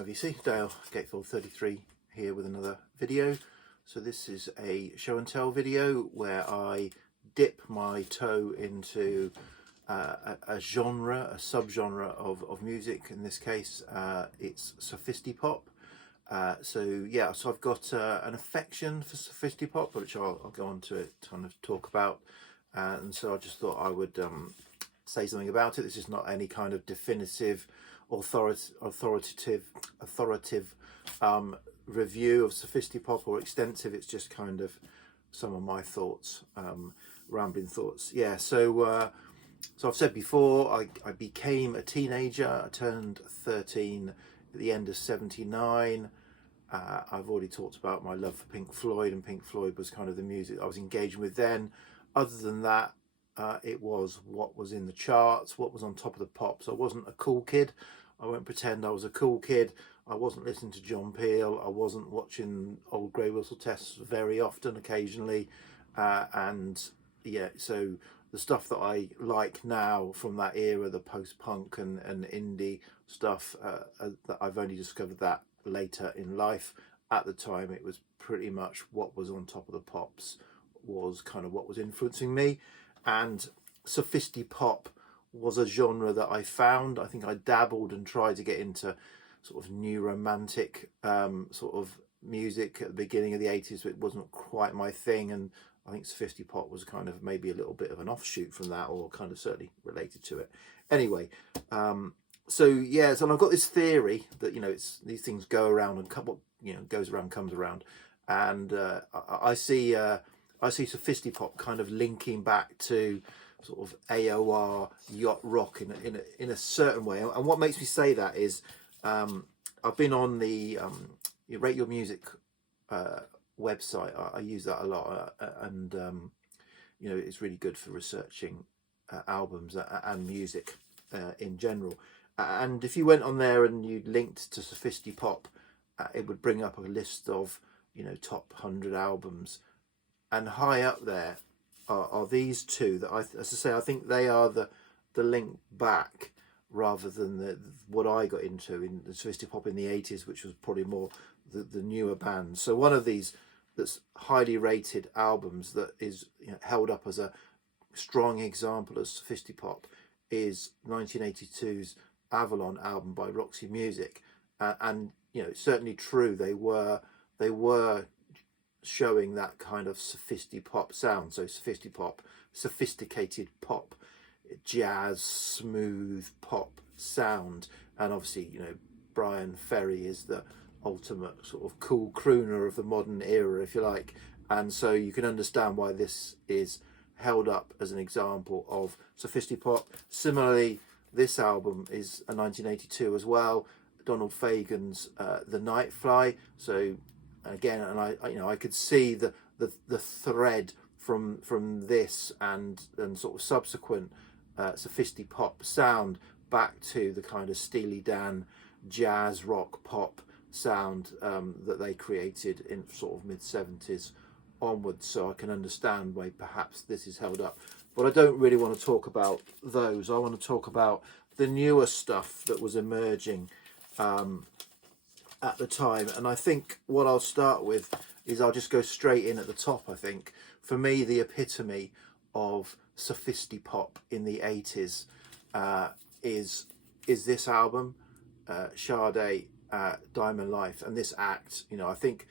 IVC, Dale, Gatefold 33 here with another video. So this is a show and tell video where I dip my toe into a genre, a subgenre of music. In this case, it's Sophisti-Pop. So I've got an affection for Sophisti-Pop, which I'll go on to kind of talk about. And so I just thought I would say something about it. This is not any kind of definitive, authoritative review of Sophisti-Pop or extensive. It's just kind of some of my thoughts, rambling thoughts. Yeah, so I've said before, I became a teenager. I turned 13 at the end of '79. I've already talked about my love for Pink Floyd, and Pink Floyd was kind of the music I was engaging with then. Other than that, it was what was in the charts, what was on top of the pops. I wasn't a cool kid. I won't pretend I was a cool kid. I wasn't listening to John Peel. I wasn't watching old Grey Whistle tests very often, occasionally. And yeah, so the stuff that I like now from that era, the post-punk and indie stuff, that I've only discovered that later in life. At the time, it was pretty much what was on top of the pops was kind of what was influencing me. And Sophisti-Pop was a genre that I found. I think I dabbled and tried to get into sort of new romantic sort of music at the beginning of the 80s, but it wasn't quite my thing. And I think Sophisti-Pop was kind of maybe a little bit of an offshoot from that, or kind of certainly related to it. Anyway, so I've got this theory that, you know, these things go around and what, you know, goes around comes around. And I see Sophisti-Pop kind of linking back to sort of AOR yacht rock in a certain way. And what makes me say that is I've been on the Rate Your Music website. I use that a lot, and you know, it's really good for researching albums and music in general. And if you went on there and you linked to Sophisti-Pop, it would bring up a list of, you know, top 100 albums. And high up there are these two that, as I say, I think they are the link back, rather than what I got into in the Sophisti-Pop in the 80s, which was probably more the newer bands. So one of these that's highly rated albums that is, you know, held up as a strong example of Sophisti-Pop is 1982's Avalon album by Roxy Music. And you know, it's certainly true, they were showing that kind of Sophisti-Pop sound. So Sophisti-Pop, sophisticated pop, jazz, smooth pop sound. And obviously, you know, Brian Ferry is the ultimate sort of cool crooner of the modern era, if you like. And so you can understand why this is held up as an example of Sophisti-Pop. Similarly, this album is a 1982 as well, Donald Fagen's The Night Fly. So again, and I could see the thread from this and sort of subsequent Sophisti-Pop sound back to the kind of Steely Dan jazz rock pop sound that they created in sort of mid-70s onwards. So I can understand why perhaps this is held up, but I don't really want to talk about those. I want to talk about the newer stuff that was emerging at the time. And I think what I'll start with is I'll just go straight in at the top. I think for me, the epitome of Sophisti-Pop in the 80s is this album, Sharde, Diamond Life, and this act. You know, I think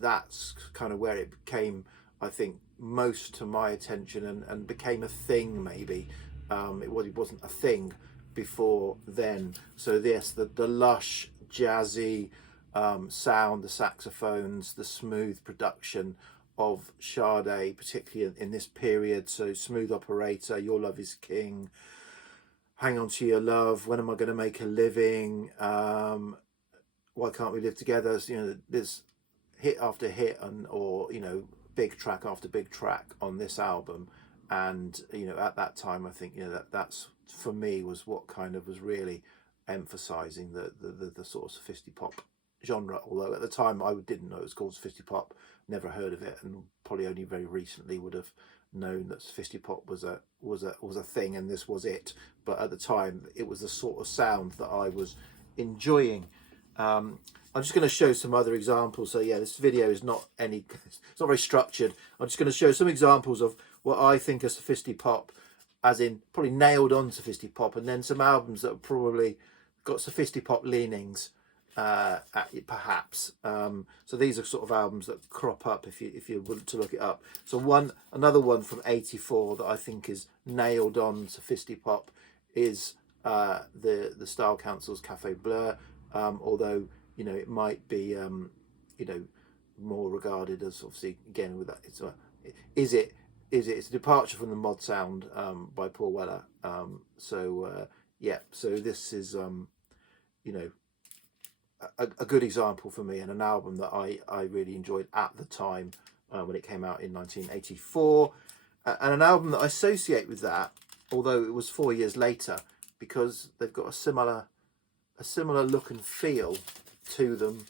that's kind of where it came, I think, most to my attention and became a thing. Maybe it wasn't a thing before then. So yes, the lush jazzy sound, the saxophones, the smooth production of Sharde, particularly in this period. So Smooth Operator, Your Love Is King, Hang On To Your Love, When Am I Going to Make a Living, Why Can't We Live Together? So, you know, there's hit after hit, or you know, big track after big track on this album. And you know, at that time, I think, you know, that's for me was what kind of was really emphasizing the sort of Sophisti-Pop genre. Although at the time I didn't know it was called Sophisti-Pop, never heard of it, and probably only very recently would have known that Sophisti-Pop was a thing, and this was it. But at the time, it was the sort of sound that I was enjoying. I'm just going to show some other examples. So yeah, this video is not it's not very structured. I'm just going to show some examples of what I think are Sophisti-Pop, as in probably nailed on Sophisti-Pop, and then some albums that have probably got Sophisti-Pop leanings, at it perhaps. So these are sort of albums that crop up if you want to look it up. So another one from '84 that I think is nailed on Sophisti-Pop is the Style Council's Cafe Bleu, although it might be more regarded as, obviously, again with that, it's a departure from the mod sound by Paul Weller. Yeah, so this is a good example for me, and an album that I really enjoyed at the time when it came out in 1984, and an album that I associate with that, although it was 4 years later, because they've got a similar look and feel to them,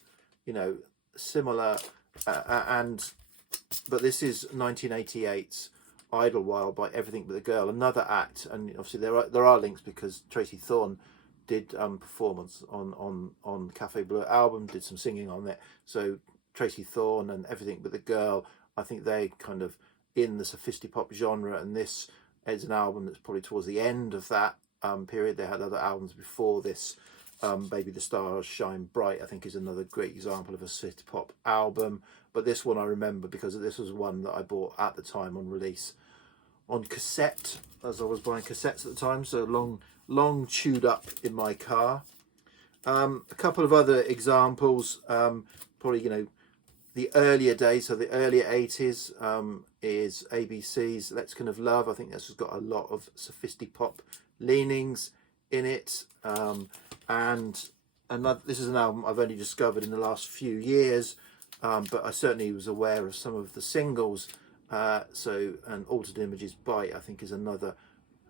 similar, but this is 1988's Idlewild by Everything But the Girl, another act, and obviously there are links because Tracy Thorn did performance on Cafe Bleu album, did some singing on it. So Tracy Thorn and Everything But the Girl, I think they kind of in the Sophisti-Pop genre, and this is an album that's probably towards the end of that period. They had other albums before this. Baby the Stars Shine Bright, I think, is another great example of a Sophisti-Pop album. But this one I remember because this was one that I bought at the time on release on cassette, as I was buying cassettes at the time. So long chewed up in my car. A couple of other examples, probably the earlier days, so the earlier 80s, is ABC's Let's Kind of Love. I think this has got a lot of Sophisti-Pop leanings in it. And this is an album I've only discovered in the last few years, but I certainly was aware of some of the singles. And Altered Images Bite, I think, is another.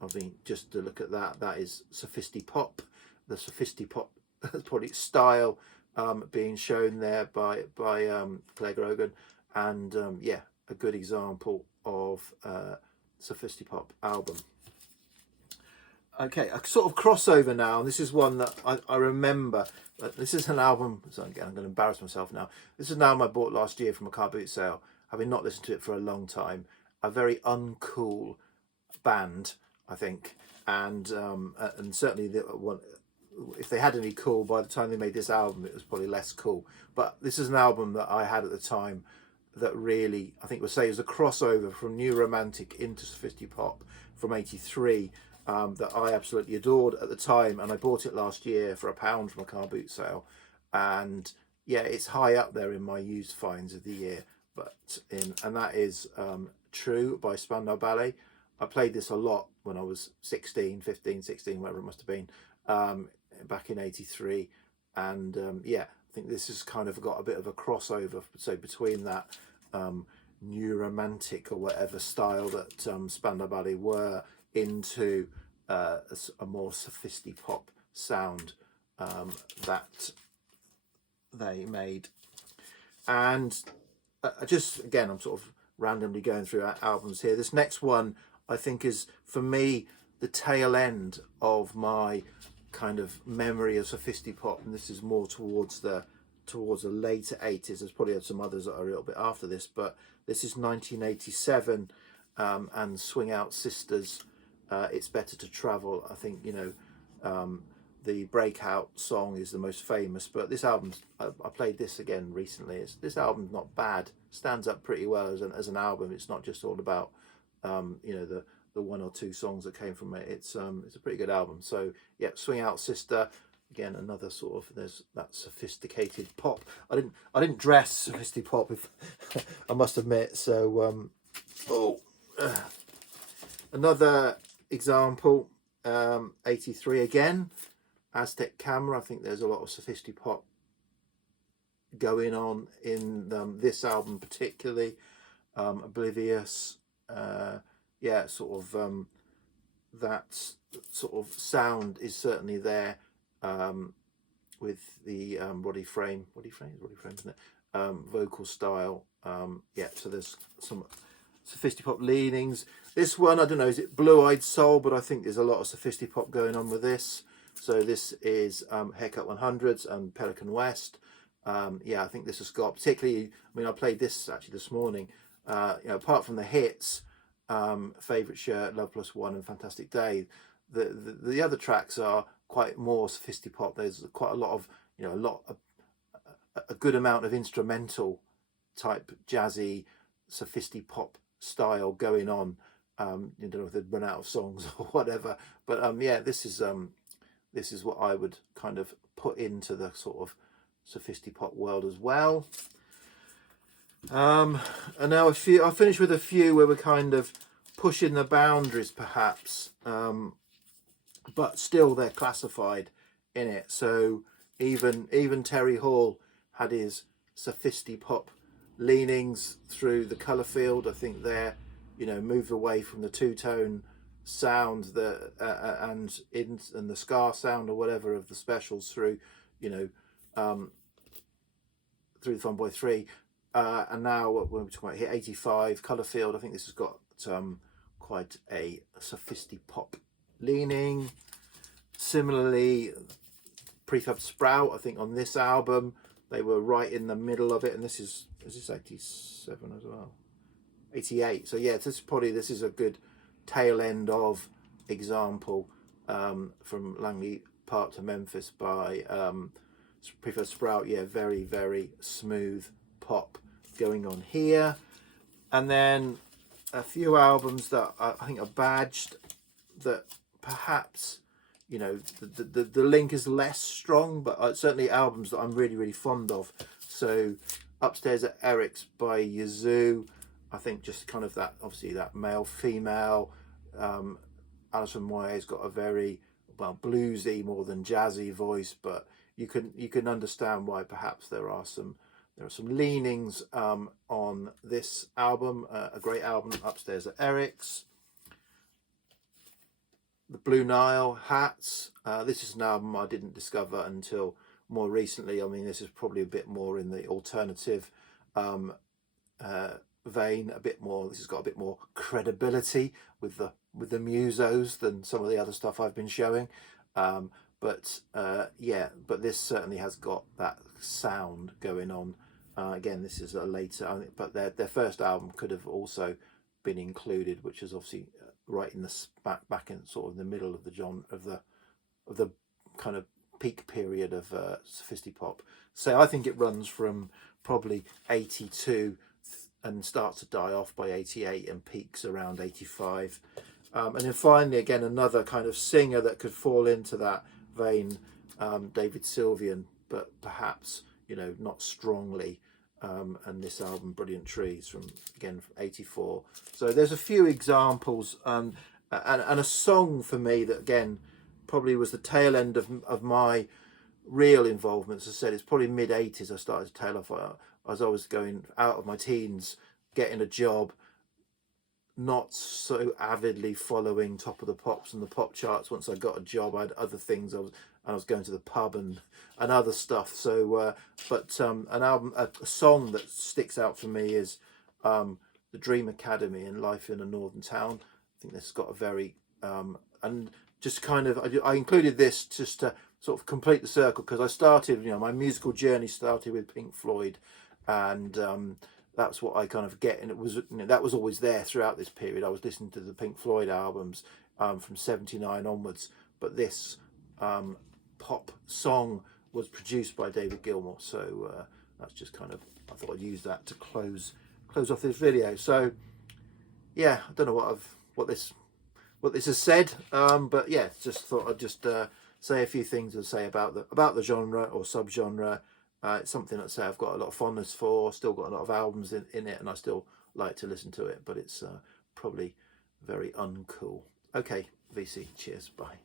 I mean, just to look at that is Sophisti-Pop, the Sophisti-Pop product style being shown there by Claire Grogan, and yeah, a good example of Sophisti-Pop album. Okay, a sort of crossover now, and this is one that I remember. This is an album, so again, I'm going to embarrass myself now. This is an album I bought last year from a car boot sale, having not listened to it for a long time. A very uncool band, I think, and certainly the one, if they had any cool, by the time they made this album, it was probably less cool. But this is an album that I had at the time that really, I think, would say, is a crossover from New Romantic into Sophisti-Pop from '83. That I absolutely adored at the time, and I bought it last year for £1 from a car boot sale, and yeah, it's high up there in my used finds of the year. And that is True by Spandau Ballet. I played this a lot when I was 15, 16, whatever it must have been, back in '83, and yeah, I think this has kind of got a bit of a crossover, so between that New Romantic or whatever style that Spandau Ballet were into a more Sophisti-Pop sound that they made. And just again, I'm sort of randomly going through albums here. This next one I think is, for me, the tail end of my kind of memory of Sophisti-Pop, and this is more towards the later 80s. There's probably some others that are a little bit after this, but this is 1987, and Swing Out Sisters, It's Better to Travel. I think the breakout song is the most famous, but this album, I played this again recently. This album's not bad, stands up pretty well as an album. It's not just all about the one or two songs that came from it. It's a pretty good album. So yeah, Swing Out Sister, again, another sort of, there's that sophisticated pop. I didn't dress Sophisti-Pop, if I must admit. So another example, 83 again, Aztec Camera. I think there's a lot of Sophisti-Pop going on in this album particularly. Oblivious, yeah, sort of that sort of sound is certainly there, with the Roddy Frame, isn't it? Vocal style. Yeah, so there's some Sophisti-Pop leanings. This one, I don't know, is it Blue Eyed Soul? But I think there's a lot of Sophisti-Pop going on with this. So this is Haircut 100s and Pelican West. Yeah, I think this has got particularly, I mean, I played this actually this morning, you know, apart from the hits, Favourite Shirt, Love Plus One and Fantastic Day, the other tracks are quite more Sophisti-Pop. There's quite a lot of, you know, a good amount of instrumental type jazzy Sophisti-Pop style going on. You don't know if they'd run out of songs or whatever, but yeah, this is what I would kind of put into the sort of Sophisti-Pop world as well. And now I'll finish with a few where we're kind of pushing the boundaries perhaps, but still they're classified in it. So even Terry Hall had his Sophisti-Pop leanings through the colour field. I think they're, you know, moved away from the two-tone sound and the scar sound or whatever of the specials through, you know, through the Fun Boy 3, and now when we're talking about here 85 colour field, I think this has got quite a Sophisti-Pop leaning. Similarly, Prefab Sprout, I think on this album they were right in the middle of it, and is this 87 as well, 88. So yeah, this is a good tail end of example from Langley Park to Memphis by Prefab Sprout. Yeah, very, very smooth pop going on here. And then a few albums that I think are badged that perhaps, you know, the link is less strong, but certainly albums that I'm really, really fond of. So Upstairs at Eric's by Yazoo, I think just kind of that, obviously that male female. Alison Moyet's got a very, well, bluesy more than jazzy voice, but you can understand why perhaps there are some leanings on this album. A great album, Upstairs at Eric's. The Blue Nile Hats. This is an album I didn't discover until more recently. I mean, this is probably a bit more in the alternative vein, a bit more. This has got a bit more credibility with the musos than some of the other stuff I've been showing. But yeah, but this certainly has got that sound going on. Again, this is a later, but their first album could have also been included, which is obviously right in the back in sort of the middle of the of the kind of peak period of Sophisti-Pop. So I think it runs from probably 82 and starts to die off by 88 and peaks around 85. And then finally, again, another kind of singer that could fall into that vein, David Sylvian, but perhaps, you know, not strongly. And this album, Brilliant Trees, from 84. So there's a few examples, and a song for me that again probably was the tail end of my real involvement. As I said, it's probably mid 80s I started to tail off. As I was going out of my teens, getting a job, not so avidly following Top of the Pops and the pop charts. Once I got a job, I had other things. I was going to the pub and other stuff. So, but an album, a song that sticks out for me is The Dream Academy and Life in a Northern Town. I think this has got a very and just kind of I included this just to sort of complete the circle, because I started, you know, my musical journey started with Pink Floyd, and that's what I kind of get, and it was, you know, that was always there throughout this period. I was listening to the Pink Floyd albums from 79 onwards, but this pop song was produced by David Gilmour, so that's just kind of, I thought I'd use that to close off this video. So yeah, I don't know what this has said, but yeah, just thought I'd just say a few things to say about the genre or subgenre. It's something that, say, I've got a lot of fondness for, still got a lot of albums in it, and I still like to listen to it, but it's probably very uncool. Okay, VC, cheers, bye.